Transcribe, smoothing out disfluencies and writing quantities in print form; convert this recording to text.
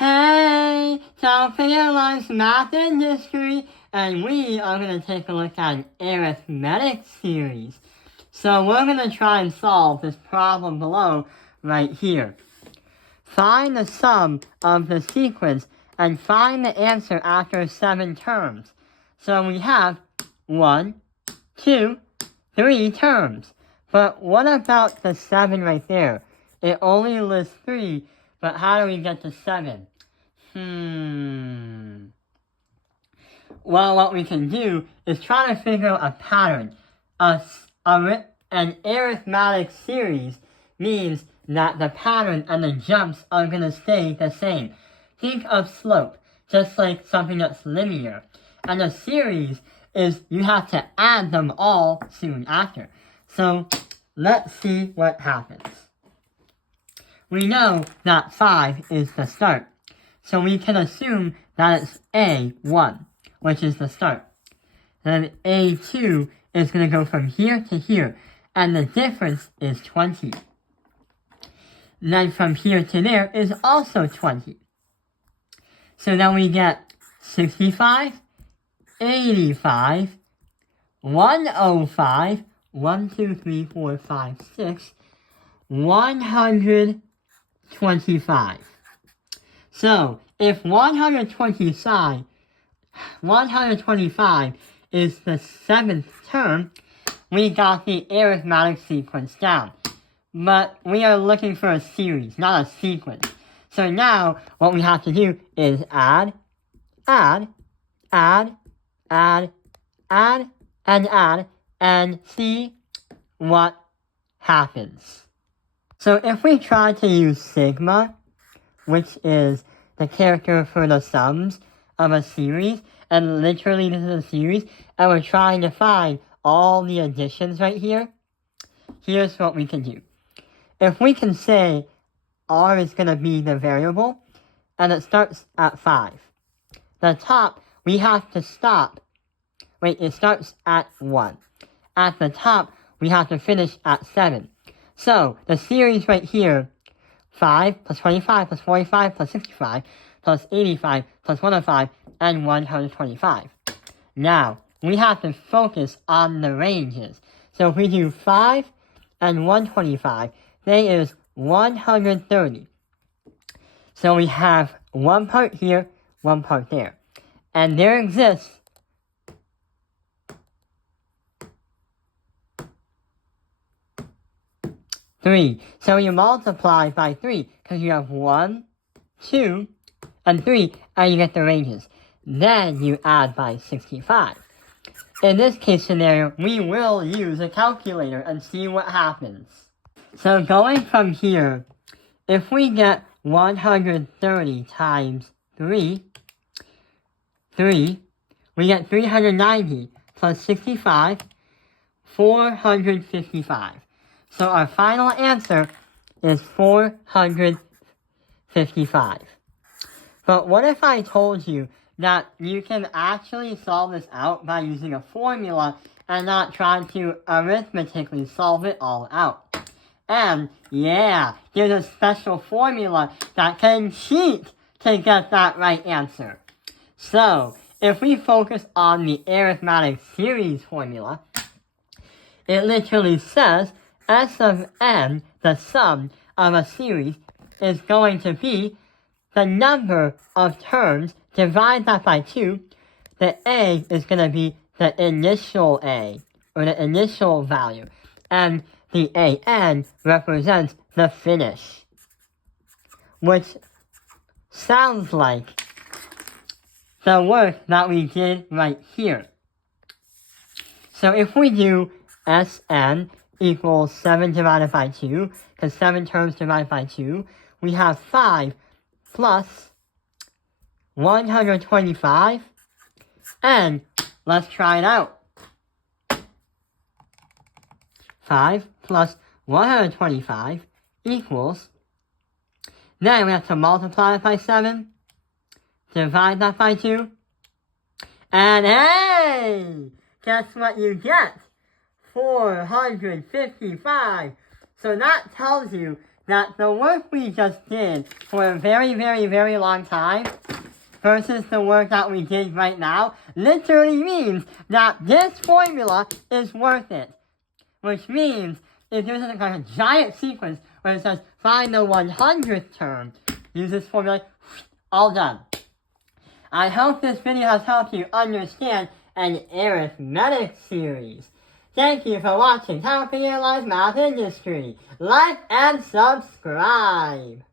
Hey, Sophia loves math and history, and we are going to take a look at an arithmetic series. So we're going to try and solve this problem below right here. Find the sum of the sequence and find the answer after 7 terms. So we have 1, 2, 3 terms. But what about the 7 right there? It only lists 3, but how do we get to 7? Well, what we can do is try to figure out a pattern. An arithmetic series means that the pattern and the jumps are going to stay the same. Think of slope, just like something that's linear. And a series is you have to add them all soon after. So let's see what happens. We know that 5 is the start. So we can assume that it's A1, which is the start. Then A2 is going to go from here to here, and the difference is 20. Then from here to there is also 20. So then we get 65, 85, 105, 1, 2, 3, 4, 5, 6, 125. So, if 125 is the 7th term, we got the arithmetic sequence down. But we are looking for a series, not a sequence. So now, what we have to do is add, and see what happens. So if we try to use sigma, which is the character for the sums of a series, and literally this is a series, and we're trying to find all the additions right here, here's what we can do. If we can say r is going to be the variable, and it starts at 5. The top, we have to stop. It starts at 1. At the top, we have to finish at 7. So, the series right here, 5 plus 25 plus 45 plus 65 plus 85 plus 105 and 125. Now, we have to focus on the ranges. So if we do 5 and 125, there is 130. So we have one part here, one part there. And there exists three. So you multiply by 3 because you have 1, 2, and 3, and you get the ranges. Then you add by 65. In this case scenario, we will use a calculator and see what happens. So going from here, if we get 130 times 3, we get 390 plus 65, 455. So our final answer is 455. But what if I told you that you can actually solve this out by using a formula and not trying to arithmetically solve it all out? And yeah, there's a special formula that can cheat to get that right answer. So, if we focus on the arithmetic series formula, it literally says S of n, the sum of a series, is going to be the number of terms, divide that by 2. The a is going to be the initial a, or the initial value. And the an represents the finish, which sounds like the work that we did right here. So if we do Sn equals 7 divided by 2, because 7 terms divided by 2, we have 5 plus 125, and let's try it out. 5 plus 125 equals, then we have to multiply it by 7, divide that by 2, and hey! Guess what you get? 455. So that tells you that the work we just did for a very, very, very long time versus the work that we did right now literally means that this formula is worth it. Which means if there's like a giant sequence where it says find the 100th term, use this formula, all done. I hope this video has helped you understand an arithmetic series. Thank you for watching How to Analyze Math Industry. Like and subscribe.